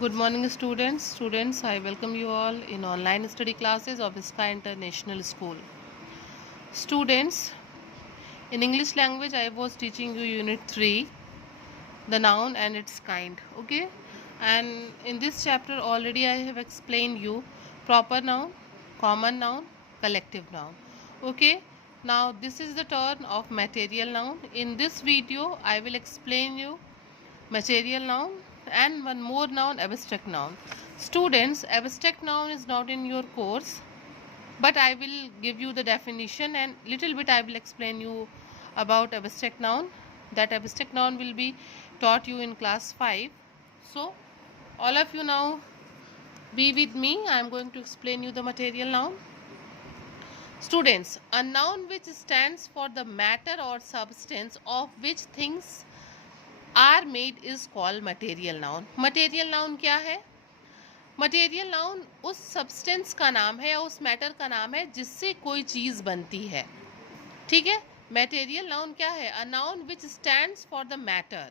Good morning, students. Students, I welcome you all in online study classes of Sky International School. Students, in English language, I was teaching you Unit 3, the noun and its kind. Okay, and in this chapter, already I have explained you proper noun, common noun, collective noun. Okay, now this is the turn of material noun. In this video, I will explain you material noun and one more noun, abstract noun. Students, abstract noun is not in your course, but I will give you the definition and little bit I will explain you about abstract noun. That abstract noun will be taught you in class 5. So all of you now be with me. I am going to explain you the material noun. Students, a noun which stands for the matter or substance of which things are made is called material noun. Material noun क्या है? Material noun उस substance का नाम है या उस matter का नाम है जिससे कोई चीज़ बनती है. ठीक है, मटेरियल नाउन क्या है? A noun which stands for the matter.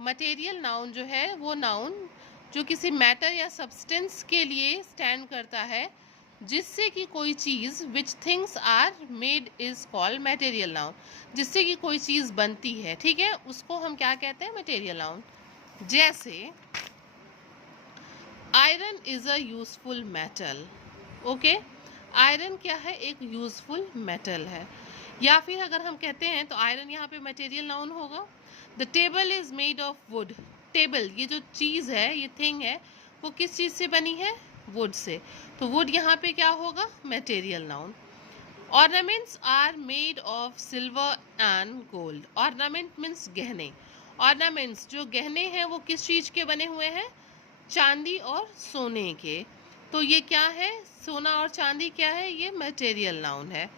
Material noun जो है वो नाउन जो किसी मैटर या सब्सटेंस के लिए स्टैंड करता है जिससे कि कोई चीज़ which things are made is called material noun. जिससे कि कोई चीज़ बनती है, ठीक है, उसको हम क्या कहते हैं? Material noun. जैसे iron is a useful metal. Okay, iron क्या है? एक यूजफुल मेटल है. या फिर अगर हम कहते हैं तो आयरन यहाँ पे मटेरियल नाउन होगा. The table is made of would. Table, ये जो चीज़ है, ये थिंग है, वो किस चीज़ से बनी है? Would say. तो वुड यहाँ पे क्या होगा? Material noun. Ornaments are made of silver and gold. Ornament means गहने. ऑर्नामेंट्स जो गहने हैं वो किस चीज़ के बने हुए हैं? चांदी और सोने के. तो ये क्या है? सोना और चांदी क्या है? ये मटेरियल नाउन है.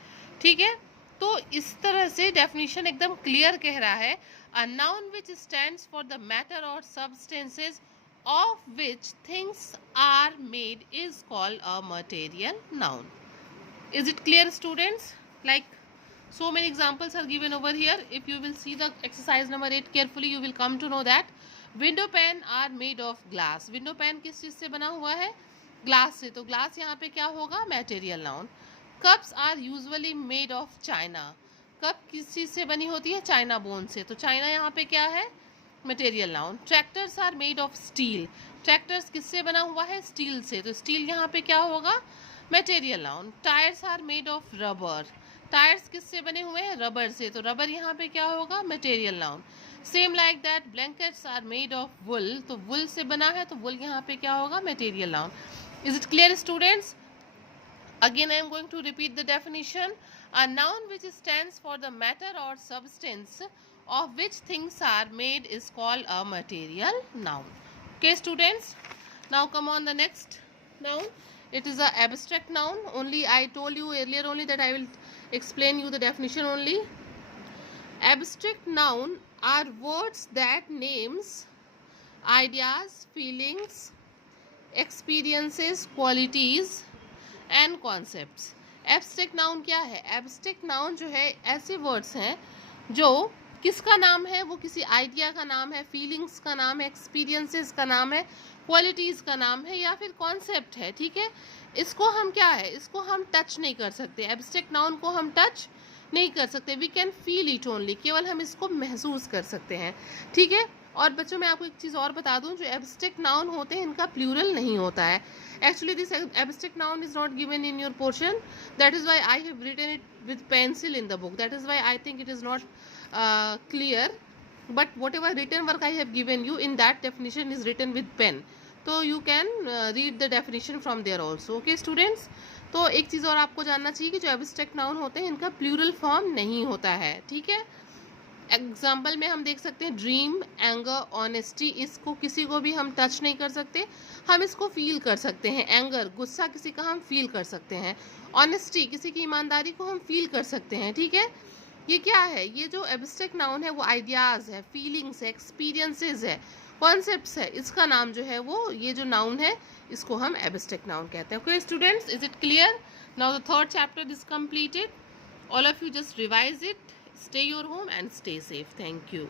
ठीक है, तो इस तरह से डेफिनेशन एकदम क्लियर कह रहा है. A noun which stands for the matter और substances of which things are made is called a material noun. Is it clear, students? Like, so many examples are given over here. If you will see the exercise number 8 carefully, you will come to know that window pane are made of glass. Window pane किस चीज़ से बना हुआ है? Glass से. तो glass यहाँ पे क्या होगा? Material noun. Cups are usually made of china. Cup किस चीज़ से बनी होती है? चाइना बोन से. तो चाइना यहाँ पे क्या है? Material noun. Tractors are made of steel. Tractors किससे बना हुआ है? स्टील से. तो स्टील यहाँ पे क्या होगा? Material noun. Tyres are made of rubber. Tyres किससे बने हुए हैं? रबर से. तो रबर यहाँ पे क्या होगा? Material noun. Same like that blankets are made of wool. तो वुल से बना है तो वुल यहाँ पे क्या होगा? Material noun. Is it clear, students? Again, I am going to repeat the definition. A noun which stands for the matter or substance of which things are made is called a material noun. Okay, students. Now come on the next noun. It is a abstract noun. Only I told you earlier only that I will explain you the definition only. Abstract noun are words that names, ideas, feelings, experiences, qualities and concepts. Abstract noun क्या है? Abstract noun जो है ऐसे words हैं जो किसका नाम है? वो किसी आइडिया का नाम है, फीलिंग्स का नाम है, एक्सपीरियंसेस का नाम है, क्वालिटीज़ का नाम है या फिर कॉन्सेप्ट है. ठीक है, इसको हम क्या है? इसको हम टच नहीं कर सकते. एब्स्ट्रैक्ट नाउन को हम टच नहीं कर सकते. We can feel it only. केवल हम इसको महसूस कर सकते हैं. ठीक है, और बच्चों मैं आपको एक चीज़ और बता दूं, जो एब्स्ट्रैक्ट नाउन होते हैं इनका प्लूरल नहीं होता है. Actually, this abstract noun is not given in your portion. That is why I have written it with pencil in the book. That is why I think it is not clear. But whatever written work I have given you, in that definition is written with pen. So you can read the definition from there also. Okay, students? तो एक चीज़ और आपको जानना चाहिए कि जो abstract noun होते हैं इनका प्लूरल फॉर्म नहीं होता है. ठीक है, एग्जाम्पल में हम देख सकते हैं ड्रीम, एंगर, ऑनेस्टी. इसको किसी को भी हम टच नहीं कर सकते, हम इसको फील कर सकते हैं. एंगर, गुस्सा किसी का हम फील कर सकते हैं. ऑनेस्टी, किसी की ईमानदारी को हम फील कर सकते हैं. ठीक है, ये क्या है? ये जो एब्स्ट्रैक्ट नाउन है वो आइडियाज़ है, फीलिंग्स है, एक्सपीरियंसेस है, कॉन्सेप्ट्स है. इसका नाम जो है वो ये जो नाउन है इसको हम एब्स्ट्रैक्ट नाउन कहते हैं. Okay students, is it clear? Now the third chapter is completed. All of you just revise it. Stay your home and stay safe. Thank you.